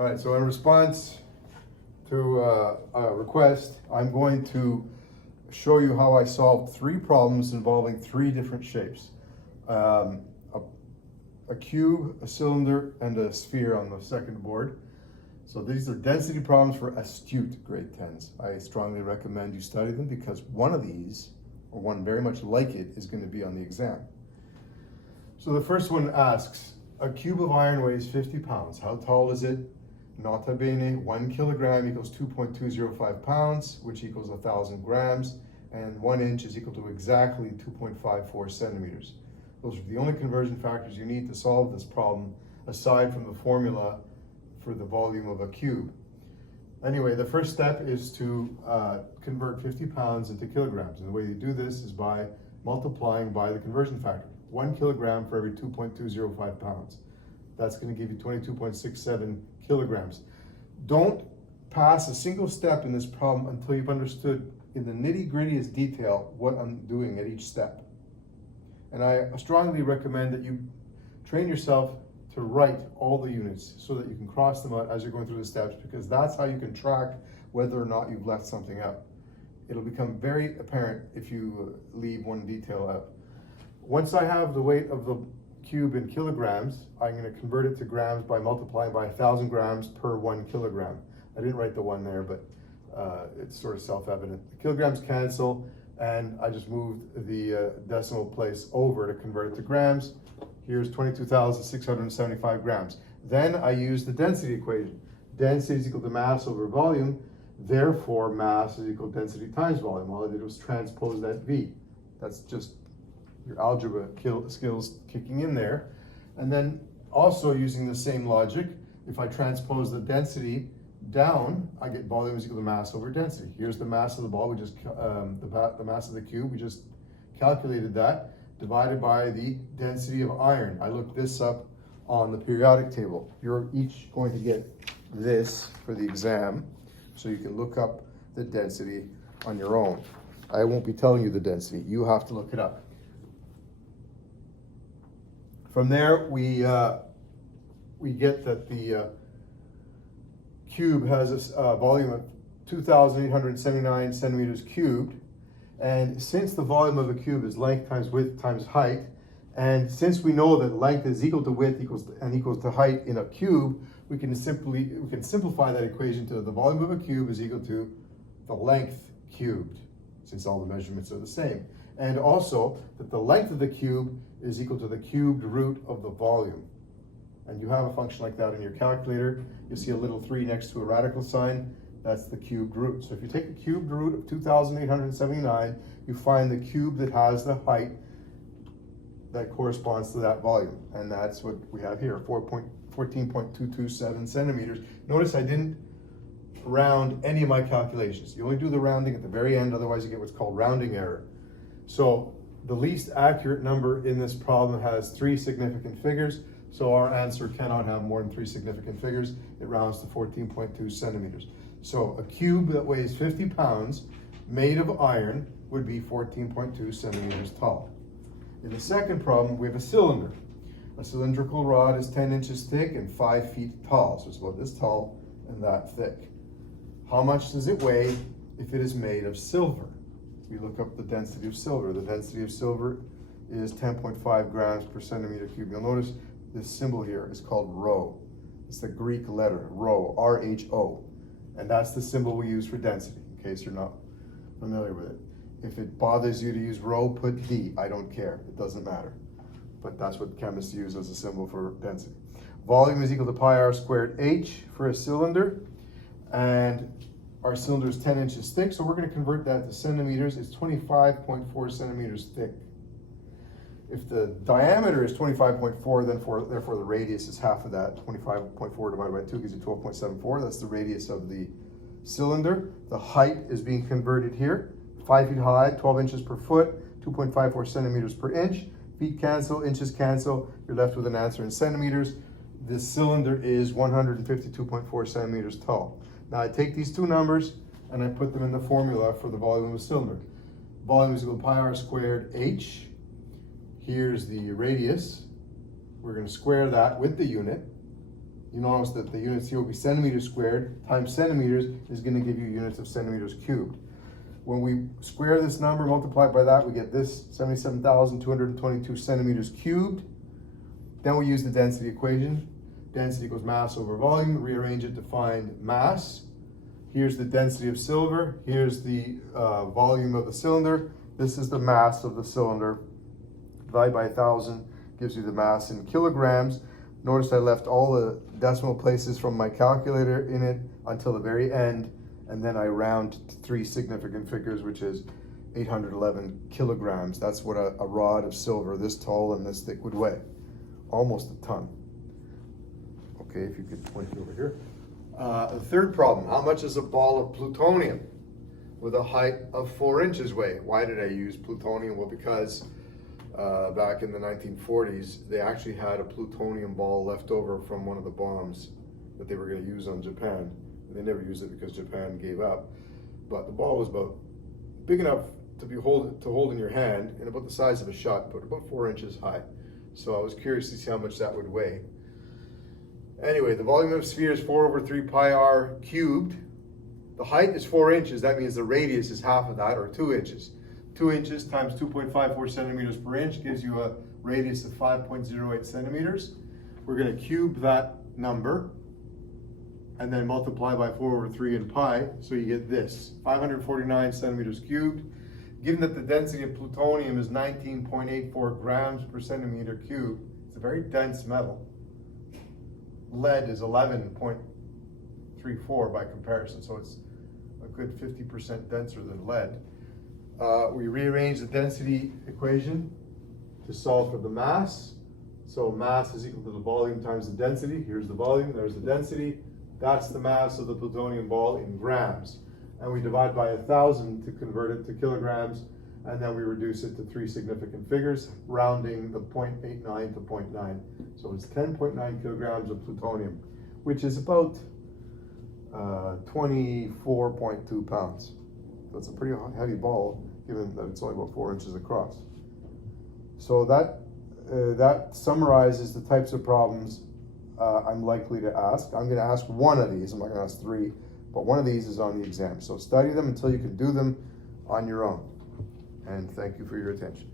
All right, so in response to a request, I'm going to show you how I solved 3 problems involving 3 different shapes. A cube, a cylinder, and a sphere on the second board. So these are density problems for astute grade 10s. I strongly recommend you study them because one of these, or one very much like it, is going to be on the exam. So the first one asks, a cube of iron weighs 50 pounds. How tall is it? Nota bene, 1 kilogram equals 2.205 pounds, which equals 1,000 grams, and 1 inch is equal to exactly 2.54 centimeters. Those are the only conversion factors you need to solve this problem, aside from the formula for the volume of a cube. Anyway, the first step is to convert 50 pounds into kilograms. And the way you do this is by multiplying by the conversion factor. 1 kilogram for every 2.205 pounds. That's going to give you 22.67 kilograms. Don't pass a single step in this problem until you've understood in the nitty-grittiest detail what I'm doing at each step. And I strongly recommend that you train yourself to write all the units so that you can cross them out as you're going through the steps, because that's how you can track whether or not you've left something out. It'll become very apparent if you leave one detail out. Once I have the weight of the cube in kilograms, I'm going to convert it to grams by multiplying by 1,000 grams per 1 kilogram. I didn't write the 1 there, but it's sort of self-evident. The kilograms cancel, and I just moved the decimal place over to convert it to grams. Here's 22,675 grams. Then I use the density equation. Density is equal to mass over volume, therefore mass is equal to density times volume. All I did was transpose that V. That's just your algebra skills kicking in there. And then also using the same logic, if I transpose the density down, I get volume is equal to mass over density. Here's the mass of the ball, the mass of the cube, we just calculated that, divided by the density of iron. I looked this up on the periodic table. You're each going to get this for the exam, so you can look up the density on your own. I won't be telling you the density, you have to look it up. From there, we get that the cube has a volume of 2,879 centimeters cubed. And since the volume of a cube is length times width times height, and since we know that length is equal to width equals to height in a cube, we can simplify that equation to the volume of a cube is equal to the length cubed, since all the measurements are the same. And also that the length of the cube is equal to the cubed root of the volume. And you have a function like that in your calculator. You see a little 3 next to a radical sign. That's the cubed root. So if you take the cubed root of 2,879, you find the cube that has the height that corresponds to that volume. And that's what we have here, 14.227 centimeters. Notice I didn't round any of my calculations. You only do the rounding at the very end, otherwise you get what's called rounding error. So the least accurate number in this problem has 3 significant figures. So our answer cannot have more than 3 significant figures. It rounds to 14.2 centimeters. So a cube that weighs 50 pounds made of iron would be 14.2 centimeters tall. In the second problem, we have a cylinder. A cylindrical rod is 10 inches thick and 5 feet tall. So it's about this tall and that thick. How much does it weigh if it is made of silver? We look up the density of silver. The density of silver is 10.5 grams per centimeter cube. You'll notice this symbol here is called rho. It's the Greek letter, rho, R-H-O. And that's the symbol we use for density, in case you're not familiar with it. If it bothers you to use rho, put D. I don't care. It doesn't matter. But that's what chemists use as a symbol for density. Volume is equal to pi r squared h for a cylinder. And our cylinder is 10 inches thick, so we're going to convert that to centimeters. It's 25.4 centimeters thick. If the diameter is 25.4, then therefore the radius is half of that. 25.4 divided by 2 gives you 12.74. That's the radius of the cylinder. The height is being converted here. 5 feet high, 12 inches per foot, 2.54 centimeters per inch. Feet cancel, inches cancel. You're left with an answer in centimeters. This cylinder is 152.4 centimeters tall. Now I take these 2 numbers and I put them in the formula for the volume of a cylinder. Volume is equal to pi r squared h. Here's the radius. We're going to square that with the unit. you notice that the units here will be centimeters squared times centimeters is going to give you units of centimeters cubed. When we square this number, multiply by that, we get this 77,222 centimeters cubed. Then we use the density equation. Density equals mass over volume. Rearrange it to find mass. Here's the density of silver. Here's the volume of the cylinder. This is the mass of the cylinder. Divide by 1,000 gives you the mass in kilograms. Notice I left all the decimal places from my calculator in it until the very end, and then I round to 3 significant figures, which is 811 kilograms. That's what a rod of silver this tall and this thick would weigh. Almost a ton. Okay, if you could point it over here. The third problem, how much does a ball of plutonium with a height of 4 inches weigh? Why did I use plutonium? Well, because back in the 1940s, they actually had a plutonium ball left over from one of the bombs that they were going to use on Japan. And they never used it because Japan gave up. But the ball was about big enough to hold in your hand and about the size of a shot put, about 4 inches high. So I was curious to see how much that would weigh. Anyway, the volume of a sphere is 4 over 3 pi r cubed. The height is 4 inches. That means the radius is half of that, or 2 inches. 2 inches times 2.54 centimeters per inch gives you a radius of 5.08 centimeters. We're going to cube that number and then multiply by 4 over 3 in pi, so you get this, 549 centimeters cubed. Given that the density of plutonium is 19.84 grams per centimeter cubed, it's a very dense metal. Lead is 11.34 by comparison, so it's a good 50% denser than lead. We rearrange the density equation to solve for the mass. So mass is equal to the volume times the density. Here's the volume, there's the density. That's the mass of the plutonium ball in grams. And we divide by 1,000 to convert it to kilograms, and then we reduce it to 3 significant figures, rounding the 0.89 to 0.9. So it's 10.9 kilograms of plutonium, which is about 24.2 pounds. That's a pretty heavy ball, given that it's only about 4 inches across. So that summarizes the types of problems I'm likely to ask. I'm going to ask one of these. I'm not going to ask 3, but one of these is on the exam. So study them until you can do them on your own. And thank you for your attention.